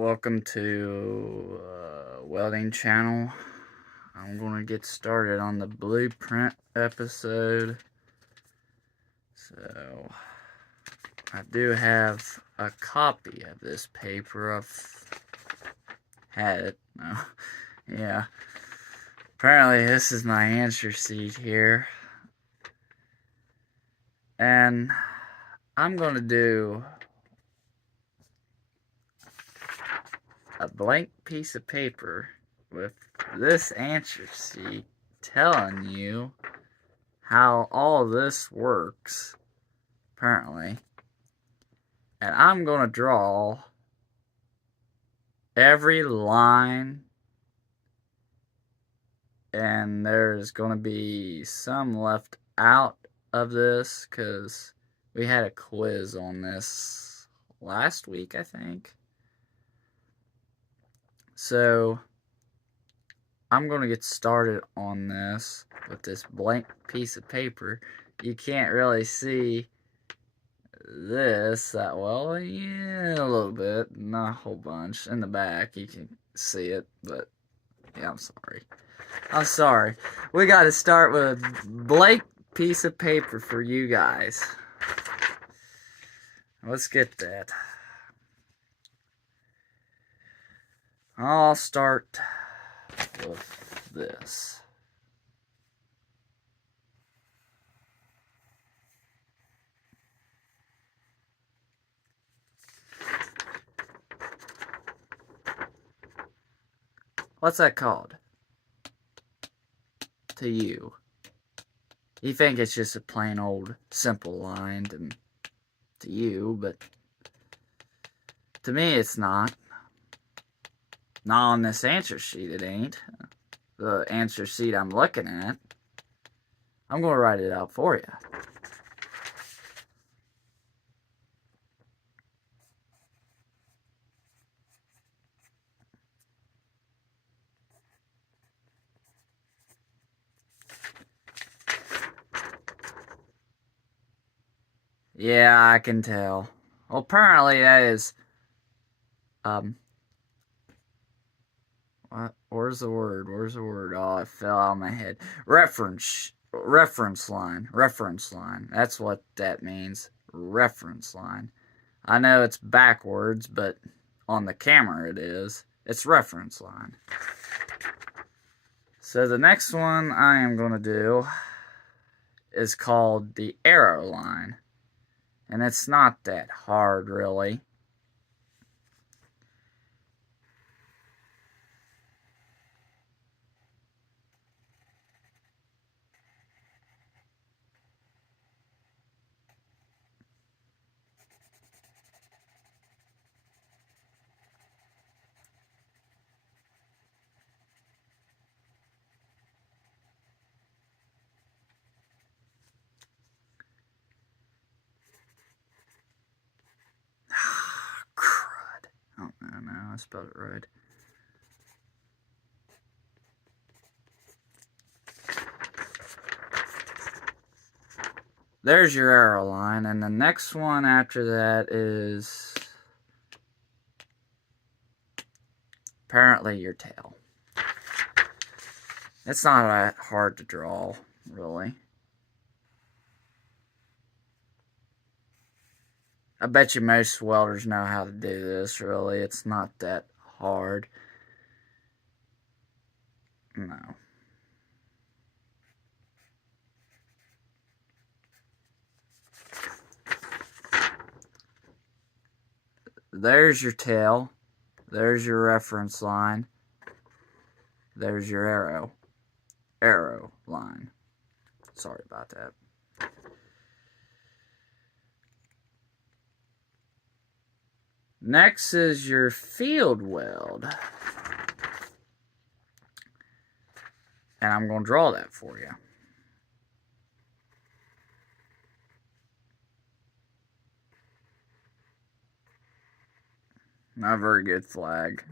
Welcome to Welding channel. I'm going to get started on the blueprint episode. So, I do have a copy of this paper. I've had it. No. Yeah. Apparently this is my answer sheet here. And I'm going to do a blank piece of paper with this answer sheet telling you how all this works, apparently. And I'm going to draw every line, and there's going to be some left out of this because we had a quiz on this last week, I think. So I'm going to get started on this with this blank piece of paper. You can't really see this that well. Yeah, a little bit, not a whole bunch. In the back you can see it, but yeah, I'm sorry. We got to start with a blank piece of paper for you guys. Let's get that. I'll start with this. What's that called to you? You think it's just a plain old simple line to you, but to me it's not. Not on this answer sheet it ain't. The answer sheet I'm looking at, I'm going to write it out for you. Yeah, I can tell. Well, apparently that is, what? Where's the word? Oh, it fell out of my head. Reference line. That's what that means. Reference line. I know it's backwards, but on the camera it is. It's reference line. So the next one I am going to do is called the arrow line. And it's not that hard, really. Crud. Oh, no, I spelled it right. There's your arrow line, and the next one after that is apparently your tail. It's not that hard to draw, really. I bet you most welders know how to do this, really. It's not that hard. No. There's your tail. There's your reference line. There's your arrow line. Sorry about that. Next is your field weld. And I'm going to draw that for you. Not a very good flag,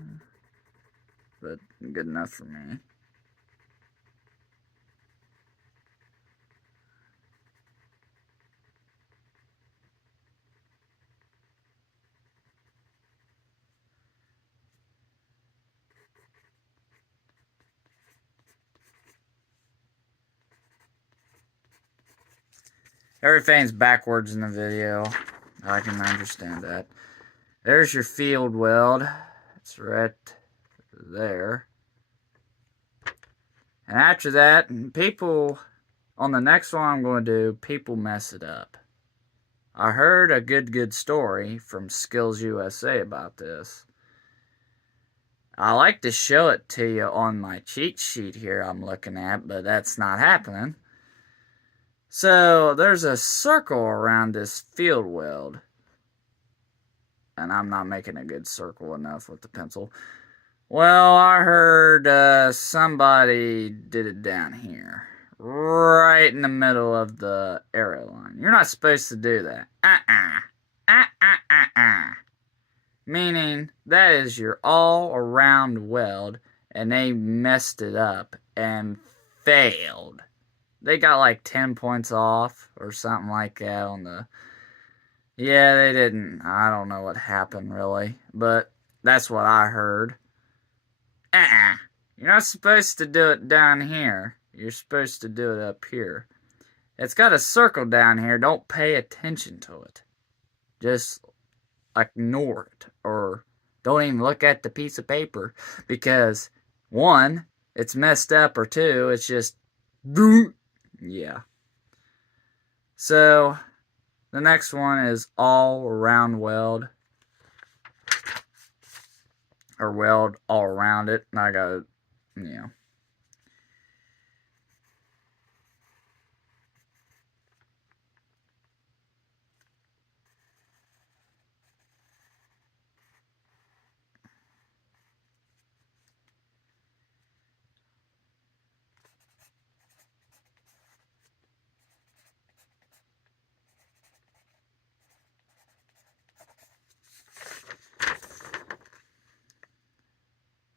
but good enough for me. Everything's backwards in the video. I can understand that. There's your field weld. It's right there. And after that, people, on the next one I'm going to do, people mess it up. I heard a good story from Skills USA about this. I like to show it to you on my cheat sheet here I'm looking at, but that's not happening. So, there's a circle around this field weld. And I'm not making a good circle enough with the pencil. Well, I heard somebody did it down here. Right in the middle of the arrow line. You're not supposed to do that. Meaning, that is your all-around weld, and they messed it up and failed. They got like 10 points off or something like that on the... Yeah, they didn't. I don't know what happened, really. But that's what I heard. You're not supposed to do it down here. You're supposed to do it up here. It's got a circle down here. Don't pay attention to it. Just ignore it. Or don't even look at the piece of paper. Because, one, it's messed up. Or two, it's just... Yeah. So, the next one is all-around weld. Or weld all around it. And I got,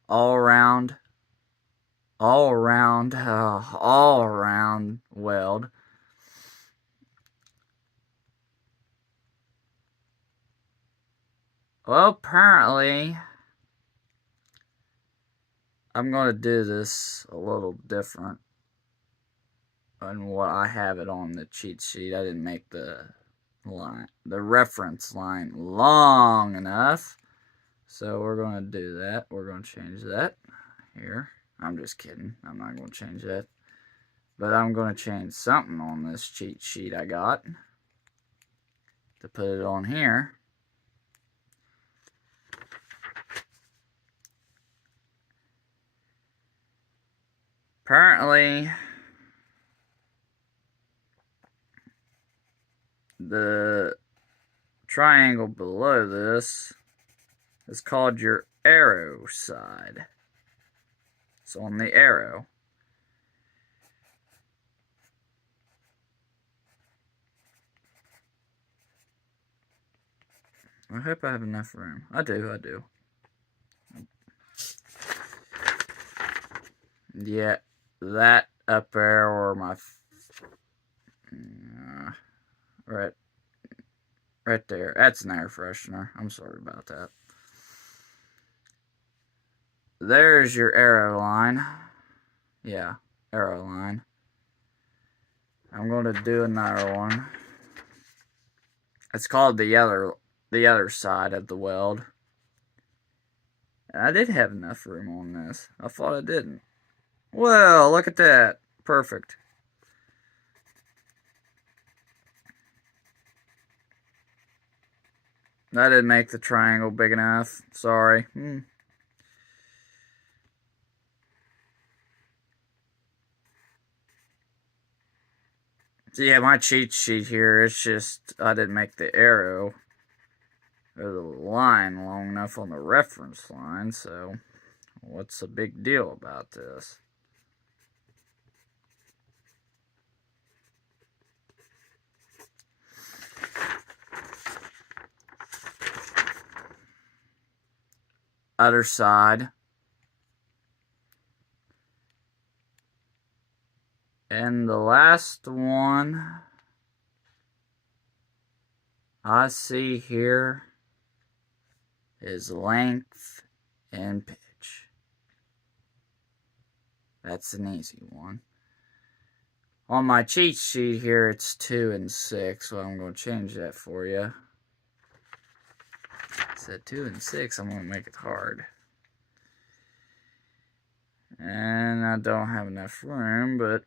all around weld. Well, apparently, I'm going to do this a little different than what I have it on the cheat sheet. I didn't make the reference line long enough. So we're going to do that. We're going to change that here. I'm just kidding. I'm not going to change that. But I'm going to change something on this cheat sheet I got to put it on here. Apparently, the triangle below this is called your arrow side. So on the arrow. I hope I have enough room. I do. Yeah, that up there or my... right there. That's an air freshener. I'm sorry about that. There's your arrow line. Yeah, arrow line. I'm going to do another one. It's called the other side of the weld. I did have enough room on this. I thought I didn't. Well, look at that. Perfect. I didn't make the triangle big enough. Sorry. So yeah, my cheat sheet here, it's just, I didn't make the arrow or the line long enough on the reference line, so what's the big deal about this? Other side. And the last one I see here is length and pitch. That's an easy one. On my cheat sheet here, it's 2 and 6, so I'm going to change that for you. It said 2 and 6, I'm going to make it hard. And I don't have enough room, but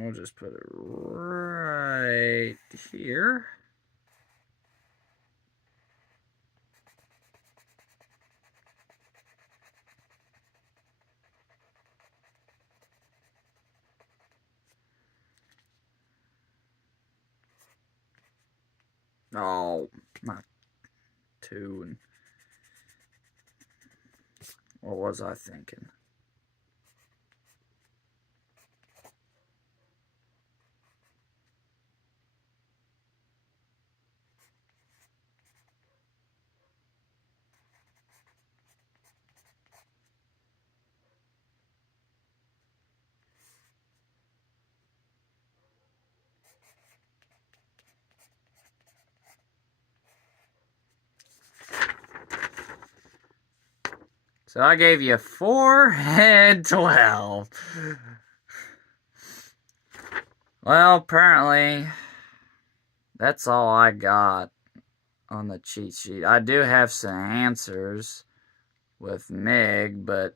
I'll just put it right here. Oh, not 2 and... What was I thinking? So I gave you 4 and 12. Well, apparently, that's all I got on the cheat sheet. I do have some answers with MIG, but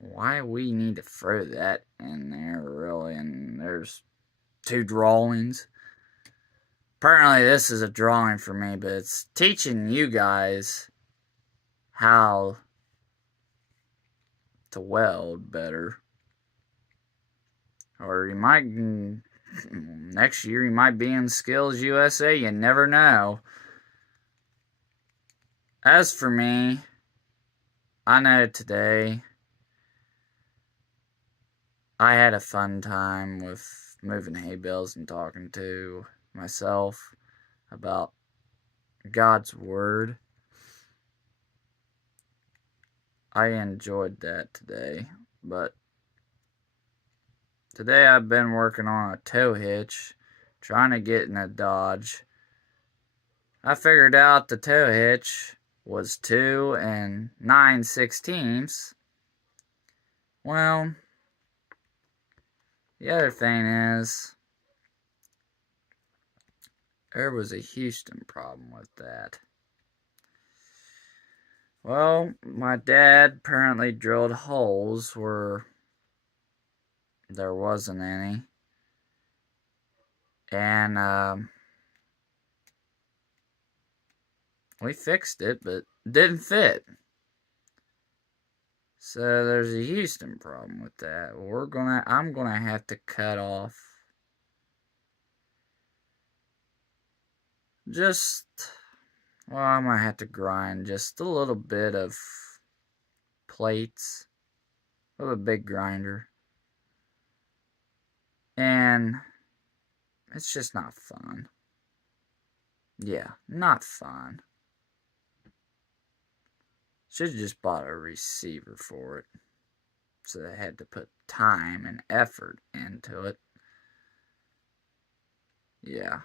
why we need to throw that in there, really? And there's 2 drawings. Apparently, this is a drawing for me, but it's teaching you guys how to weld better. Or you might, next year, you might be in Skills USA. You never know. As for me, I know today I had a fun time with moving hay bales and talking to myself about God's Word. I enjoyed that today, but today I've been working on a tow hitch, trying to get in a Dodge. I figured out the tow hitch was 2 and 9/16. Well, the other thing is, there was a Houston problem with that. Well, my dad apparently drilled holes where there wasn't any. And we fixed it, but it didn't fit. So there's a Houston problem with that. I'm gonna have to cut off well, I might have to grind just a little bit of plates with a big grinder. And it's just not fun. Yeah, not fun. Should've just bought a receiver for it. So I had to put time and effort into it. Yeah.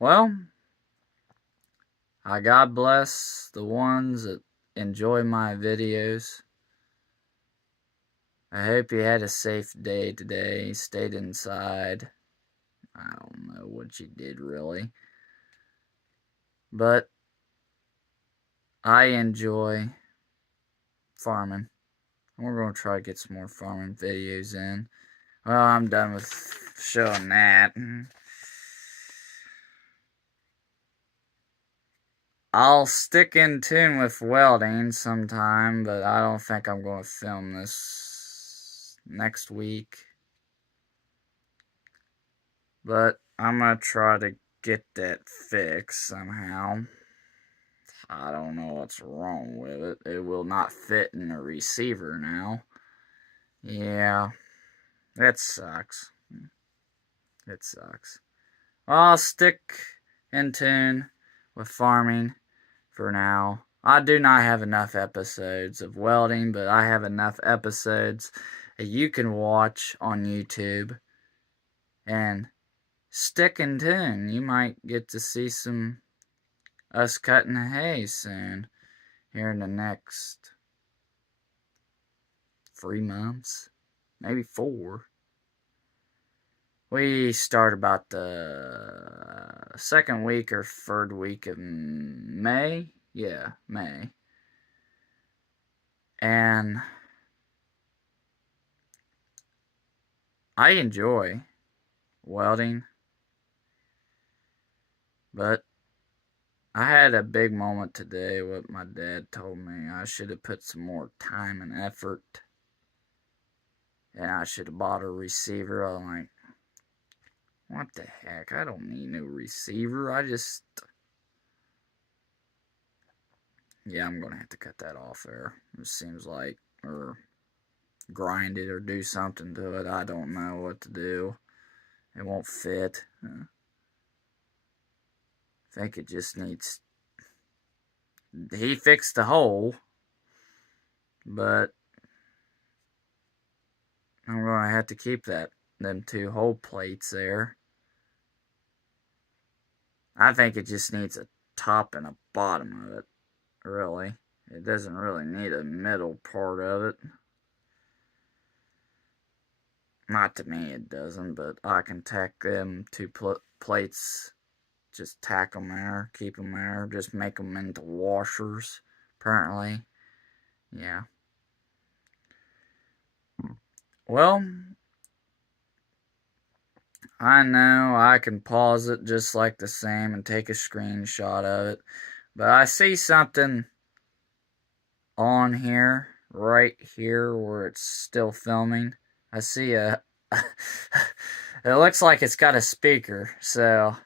Well, God bless the ones that enjoy my videos. I hope you had a safe day today, stayed inside. I don't know what you did really. But I enjoy farming. We're going to try to get some more farming videos in. Well, I'm done with showing that. I'll stick in tune with welding sometime, but I don't think I'm going to film this next week. But I'm going to try to get that fixed somehow. I don't know what's wrong with it. It will not fit in the receiver now. Yeah, it sucks. It sucks. I'll stick in tune with farming for now. I do not have enough episodes of welding, but I have enough episodes that you can watch on YouTube and stick in tune. You might get to see us cutting hay soon here in the next 3 months. maybe 4. We start about the second week or third week of May. Yeah, May. And I enjoy welding, but I had a big moment today. What my dad told me, I should have put some more time and effort, and I should have bought a receiver. I'm like, what the heck? I don't need no receiver. Yeah, I'm gonna have to cut that off there. It seems like, or grind it or do something to it. I don't know what to do. It won't fit. I think it just needs. He fixed the hole, but I'm gonna have to keep them 2 hole plates there. I think it just needs a top and a bottom of it, really. It doesn't really need a middle part of it. Not to me, it doesn't, but I can tack them 2 plates, just tack them there, keep them there, just make them into washers, apparently. Yeah. Well, I know I can pause it just like the same and take a screenshot of it, but I see something on here, right here where it's still filming. I see it looks like it's got a speaker, so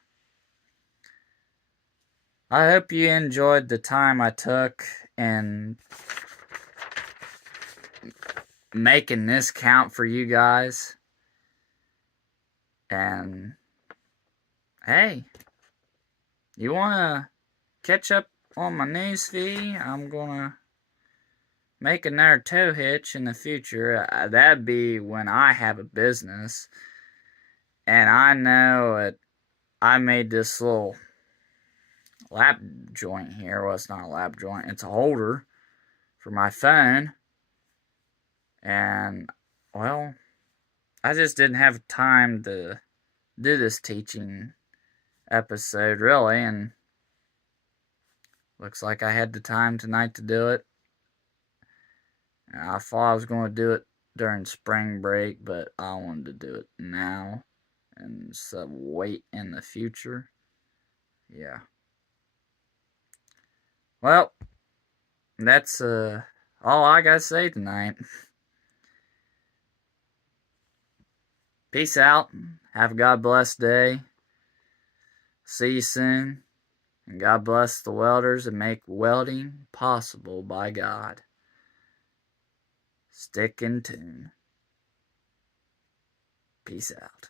I hope you enjoyed the time I took in making this count for you guys. And hey, you wanna catch up on my news feed? I'm gonna make another tow hitch in the future. That'd be when I have a business. And I know that I made this little lap joint here. Well, it's not a lap joint, it's a holder for my phone. And, well, I just didn't have time to do this teaching episode, really. And looks like I had the time tonight to do it. I thought I was going to do it during spring break, but I wanted to do it now and so wait in the future. Yeah. Well, that's all I got to say tonight. Peace out. Have a God bless day. See you soon. And God bless the welders that make welding possible by God. Stick in tune. Peace out.